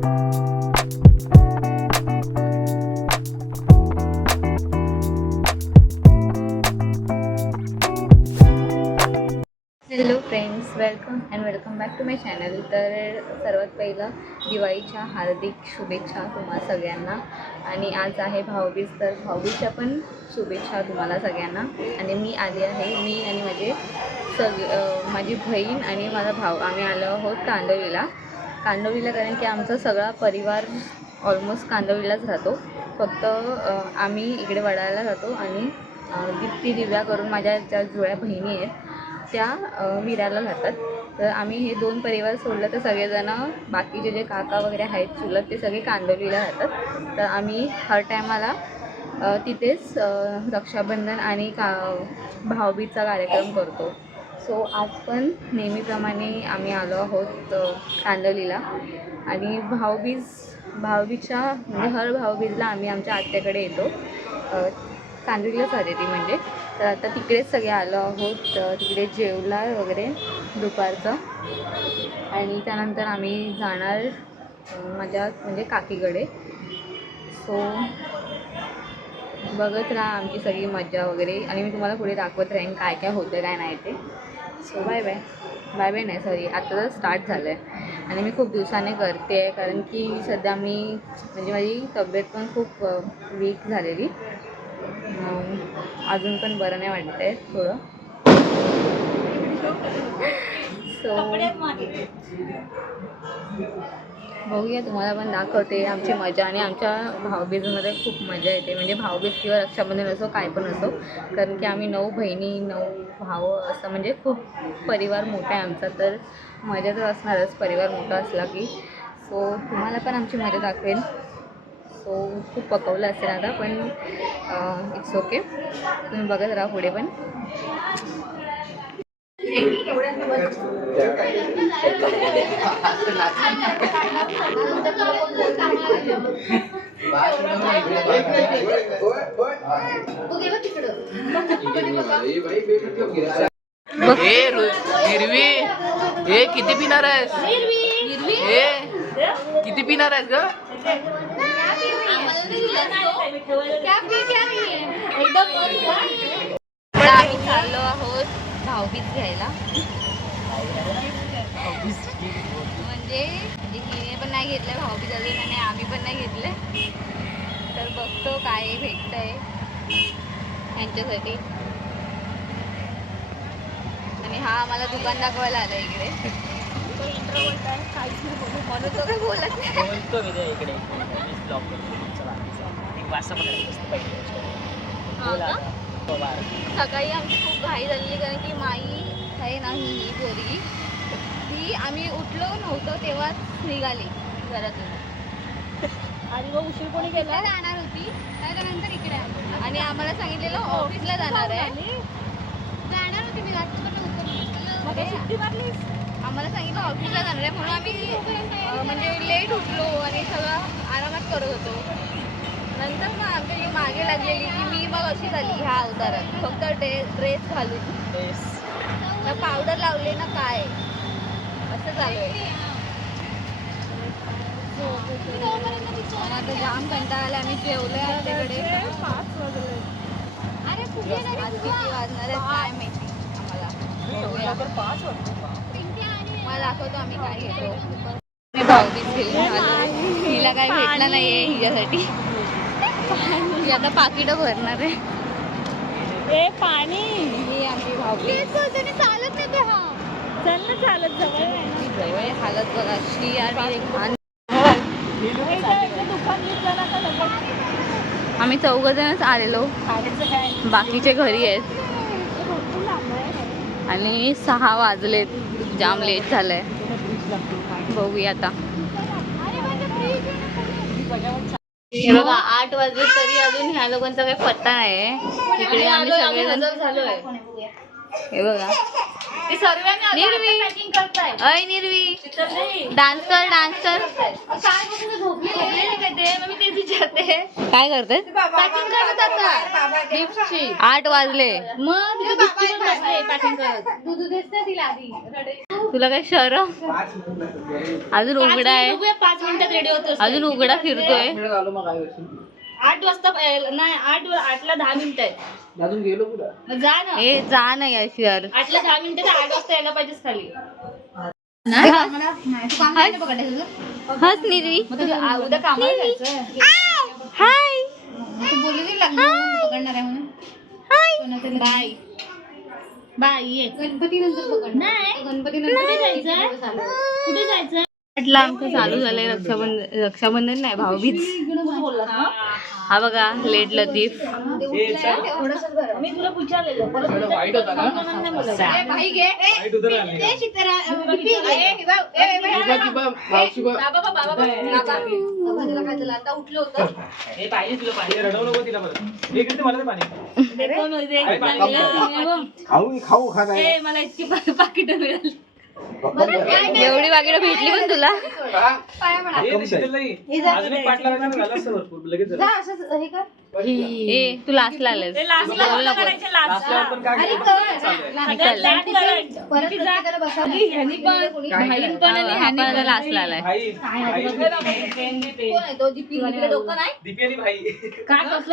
Hello friends, welcome back to my channel. तर सर्वात पहिलं दिवाळीच्या हार्दिक शुभेच्छा तुम्हाला सगळ्यांना. आणि आज आहे भाऊबीज, तर भाऊबीजच्या पण शुभेच्छा तुम्हाला सगळ्यांना. आणि मी आली आहे, मी आणि माझी बहीण आणि माझा भाऊ आम्ही आलो आहोत कांदोलीला. कारण की आमचा सगळा परिवार ऑलमोस्ट कांदोलीलाच राहतो. फक्त आम्ही इकडे वडाळ्याला राहतो आणि दिव्या करून माझ्या ज्या जुळ्या बहिणी आहेत त्या विराला राहतात. तर आम्ही हे 2 परिवार सोडलं तर सगळेजणं बाकीचे जे काका वगैरे आहेत चुलत ते सगळे कांदोलीला राहतात. तर आम्ही हर टायमाला तिथेच रक्षाबंधन आणि भाऊबीजचा कार्यक्रम करतो. सो आज पण नेहमीप्रमाणे आम्ही आलो आहोत कांदोलीला. आणि भाऊबीजच्या म्हणजे हर भाऊबीजला आम्ही आमच्या आत्याकडे येतो. कांदोलीलाच राहते ती म्हणजे. तर आता तिकडेच सगळे आलो आहोत. तिकडे जेवला वगैरे दुपारचं आणि त्यानंतर आम्ही जाणार माझ्या म्हणजे काकीकडे. सो बघत राहा आमची सगळी मजा वगैरे आणि मी तुम्हाला पुढे दाखवत राहीन काय काय होतं काय नाही ते. सो बाय बाय नाही सॉरी, आता तर स्टार्ट झालं आहे आणि मी खूप दिवसाने करते आहे कारण की सध्या म्हणजे माझी तब्येत पण खूप वीक झालेली. अजून पण बरं नाही वाटत आहे थोडं. सो बघूया, तुम्हाला पण दाखवते आमची मजा. आणि आमच्या भाऊबीजमध्ये खूप मजा येते, म्हणजे भाऊबीज किंवा रक्षाबंधन असो काय पण असो, कारण की आम्ही 9 बहिणी 9 भाऊ असं म्हणजे खूप परिवार मोठा आहे आमचा. तर मजा तर असणारच परिवार मोठा असला की. सो तुम्हाला पण आमची मजा दाखवेन. सो खूप पकवलं असेल आता पण इट्स ओके, तुम्ही बघत राहा पुढे पण. हिरवी हे किती पिणार आहेस? हे किती पिणार आहेस ग? आम्ही चाललो आहोत भाऊबीज घ्यायला. म्हणजे हिने पण नाही घेतलंय भाऊबीज अजून आणि आम्ही पण नाही घेतलंय. तर बघतो काय भेटतंय यांच्यासाठी. आणि हा आम्हाला दुकान दाखवायला आला इकडे. म्हणून तो काय बोलत नाही. सकाळी आमची खूप घाई झालेली कारण की माई आहे ना ही पोरगी ती आम्ही उठलो नव्हतो तेव्हाच निघाली घरातून. आणि मग उशीर कोणी गेला जाणार होती त्याच्यानंतर इकडे आलो आणि आम्हाला सांगितलेलं ऑफिसला जाणार आहे. जाणार होती मी सुट्टी मारली. आम्हाला सांगितलं ऑफिसला जाणार आहे म्हणून आम्ही म्हणजे लेट उठलो आणि सगळं आरामात करत होतो. नंतर मग आमची मागे लागलेली की मी मग अशी झाली ह्या अवतारात फक्त ड्रेस घालून पावडर लावले ना काय असं चालू आहे. आता जाम कंटाळा आला. आम्ही जेवलोय आमच्याकडे 5 वाजले. आज किती वाजणार आहेत काय माहिती आम्हाला. मला दाखवतो आम्ही काय घेतो. मी भाऊबीज घेऊन आलो. तिला काय भेटलं नाहीये हिच्यासाठी. ती आता पाकिटं भरणार आहे. पाणी ही आमची भाऊबीज. चालत नाही ते. हा चल ना चालत जवळ हालत बघा अशी यार. आम्ही 4 जणच आलेलो, बाकीचे घरी आहेत आणि 6 वाजलेत. जाम लेट झालंय. बघूया आता. हे बघा 8 वाजले तरी अजून ह्या लोकांचा काही पत्ता नाही. इकडे आम्ही सगळेजण झालोय. हे बघा निर्वी, अय निर्वी डान्स कर. काय करते? 8 वाजले मग पॅकिंग करत. तुला काय शरम अजून उघडा आहे 5 मिनिटात रेडी होतो अजून उघडा फिरतोय 8 वाजता नाही 8ला 10 मिनिटं आहेत अजून गेलो कुठं मग जा ना ए जा ना याशी यार 8ला 10 मिनिटं तर 8 वाजता यायला पाहिजेस खाली हस निर्वी उद्या कामाला जायचं हाय बाय बाय ये गणपती नंतर पकड नाही गणपती नंतर जायचं कुठे जायचं म्हटलं आमचं चालू झालंय रक्षाबंधन नाही भाऊबीज हा बघा लेट लतीफ मी तुला विचारलेलं परत वाईट होता का आता उठलं होतं मला इतकी पाकिट मिळाली एवढी वागिडं भेटली पण तुला ए तू लास्ट लागलेस लास्ट लागलाय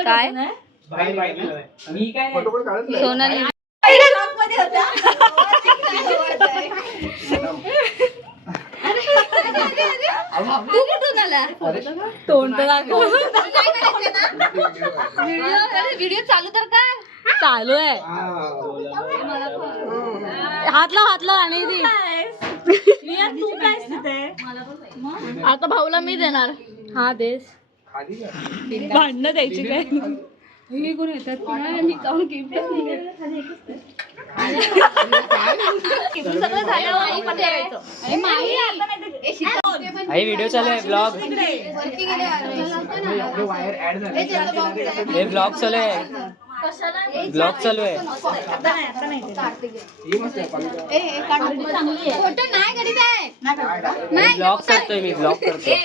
काय सोनाली तू कुठून आला तोंड तर दाखव व्हिडिओ चालू तर का चालू आहे हात लाव आणि ती आता भाऊला मी देणार हा देस भांडणं द्यायची काय हे कोण येतात मी जाऊन गिफ्ट सगळं झालं आई व्हिडिओ चालू आहे ब्लॉग हे ब्लॉग चालू आहे ब्लॉग चालू आहे ब्लॉग करतोय मी ब्लॉग करतोय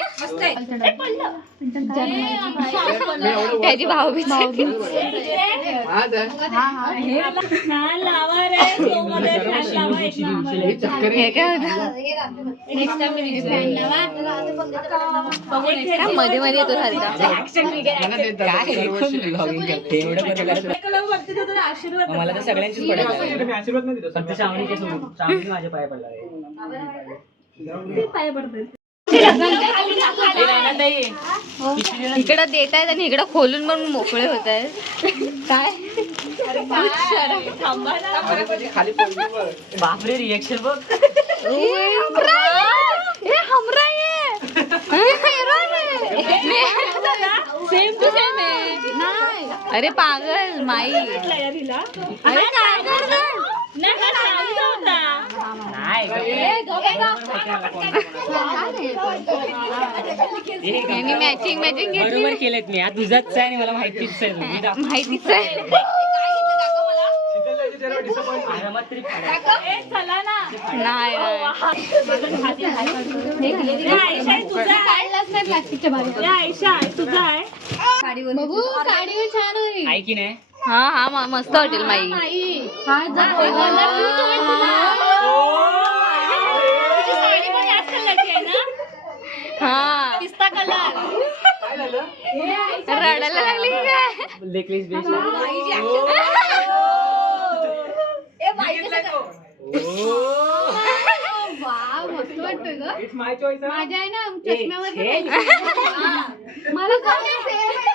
त्याची भाऊबीज मध्ये मध्ये येतो सारखा मला तर सगळ्यांचीच पडायला माझ्या पाया पडला इकडं देत आहेत आणि इकडं खोलून पण मोकळे होत आहेत काय बापरे रिएक्शन बघ सेम टू सेम अरे पागल माई अरे मॅचिंग मॅचिंग बरोबर केलेत मी आज तुझाच आहे आणि मला माहितीच आहे माहितीच आहे नाही आहे की नाही हा हा मस्त वाटेल माई हा पिस्ता कलर रडायला लागली की काय नेकलेस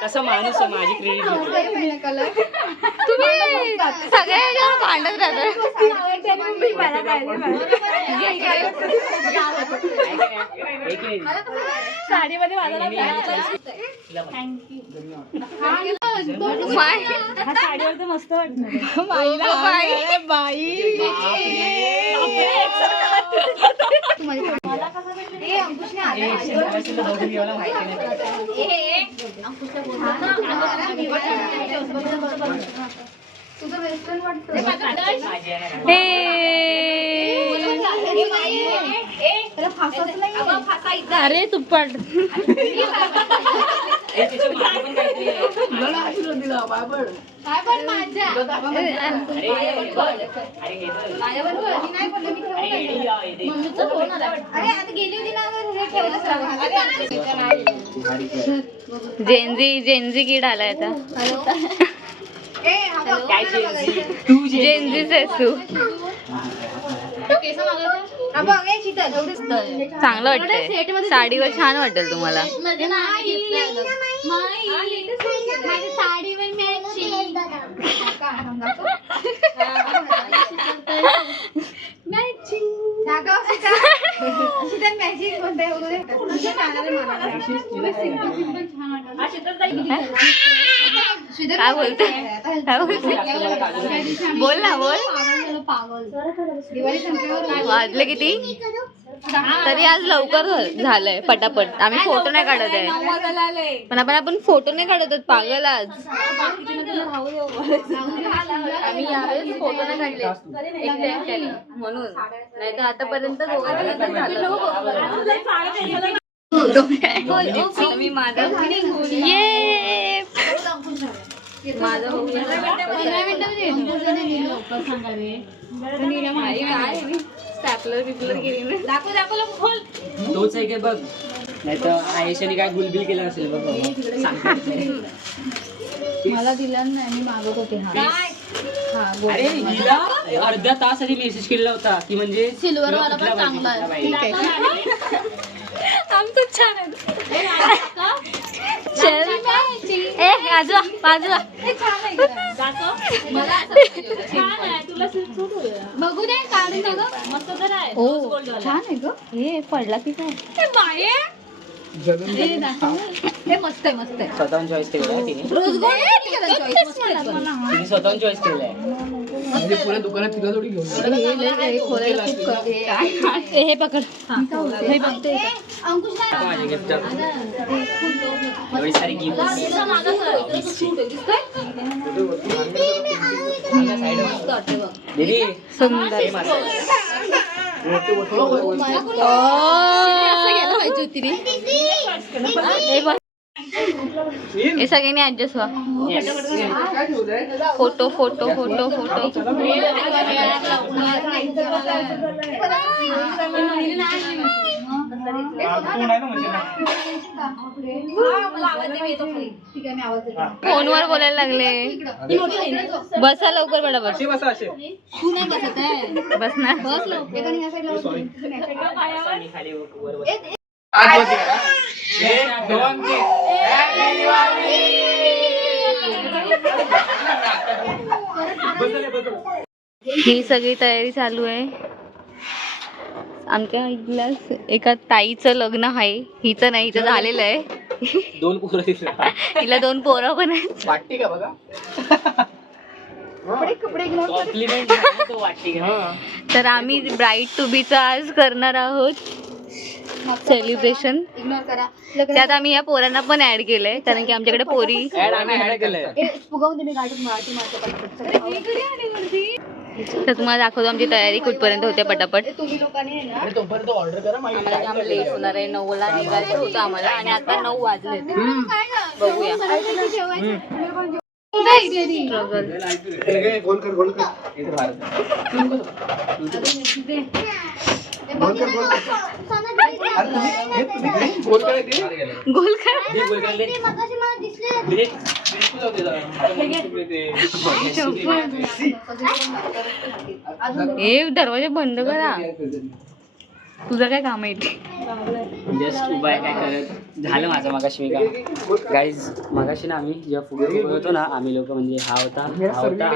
कसा माणूस आहे माझी क्रेडिट तुम्ही सगळे भांडत राहता साडीमध्ये साडीवर तर मस्त वाटणार अरे तुप्पट त्याच्या मागे पण काहीतरी आहे. काय पण माझ्या अरे बघ. अरे हे बघ. अरे हे लाव, हे दे. मम्मीचा फोन आला वाटतं. अरे आता गेली होती ना हे ठेवलं जेनझी किड आलाय आता. काय जेन्झी? तू जेनझीच आहेस तू. केस मागवता चांगलं वाटतंय. साडीवर छान वाटेल तुम्हाला. मध्ये नाही माझी साडीवर काय बोलते बोल ना बोल. वाजले किती तरी आज लवकर झालंय पटापट. आम्ही फोटो नाही काढत आहे पण आपण फोटो नाही काढत आहोत. पागल आज आम्ही यावेळेस फोटो नाही काढले एकट्याने म्हणून. नाही तर आतापर्यंत मी माझा माझं स्टॅपलर बिपलर केली ना. तोच आहे की बघ. नाही तर आयुष्याने काय गुलबिल केलं असेल बघ बाबा. सांगते. मला दिला नाही मी मागत होते. अरे हिला अर्धा तास आधी मेसेज केलेला होता की म्हणजे सिल्वर वाला पण चांगला आहे. आमचं छान आहे. बाजूला बाजूला बघू दे काढून बघ. मस्त तर आहे. हो छान आहे ग. हे पडला की काय हे मस्त आहे मस्त आहे. स्वतःहून चॉईस केलेला आहे तिने. रोज गोल्ड तिने स्वतःहून चॉईस केलेला आहे. हे पकड हे बघते. माझे गिफ्ट एवढी सारी गिफ्ट दीदी सुंदर हे सगळ्यांनी ऍडजस्ट व्हा. फोटो फोटो फोटो फोटो फोनवर बोलायला लागले. बसा लवकर बेटा बस. तू नाही बसत आहे. बस ना. बस लवकर. खाली वर ही सगळी तयारी चालू आहे. आमच्या इथल्या एका ताईचं लग्न आहे. हिचं नाही, हिचं झालेलं आहे. 2 पोरं दिसला. हिला 2 पोरं पण आहेत. वाटते का बघा. कॉम्प्लिमेंट तो वाटते का. तर आम्ही ब्राईड टू बीचं आज करणार आहोत सेलिब्रेशन. इग्नोर करा. त्यात आम्ही या पोरांना पण ऍड केलंय कारण की आमच्याकडे पोरी. आम्ही ऍड केलंय. फुगवून तुम्ही गाडीत मराठी तर तुम्हाला दाखवतो आमची तयारी कुठपर्यंत होते पटापट. तुम्ही लोकांनी आहे ना तोपर्यंत ऑर्डर करा. आम्हाला जाम लेट होणार आहे. 9ला निघायचं होतं आम्हाला आणि आता 9 वाजले. बघूया गोल काय हे दरवाजा बंद करा. तुझं काय काम आहे इथे. जस्ट उभा आहे काय करत. झालं माझं मगाशी मी काम. गाईज मगाशी ना आम्ही जेव्हा फुगे फुगत होतो ना आम्ही लोक म्हणजे हा होता आणि हा होता.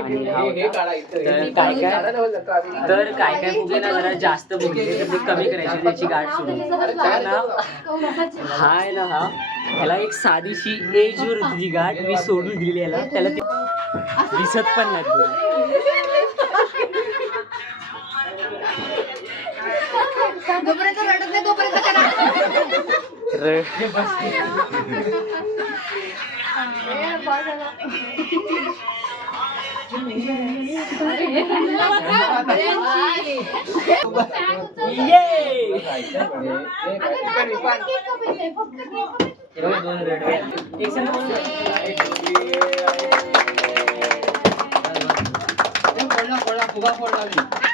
तर काय फुगे ना जरा जास्त फुगले तर ते कमी करायचे त्याची गाठ सोडून. तर ना हा आहे ना हा ह्याला एक साधीशी एजवर होती ती गाठ मी सोडून दिली याला. त्याला ते दिसत पण नाही. जोपर्यंत रडत नाही तोपर्यंत ये हे बघा, 2 रडवे आहेत. एक संग बोलू. फोडला फुगा फोडला मी.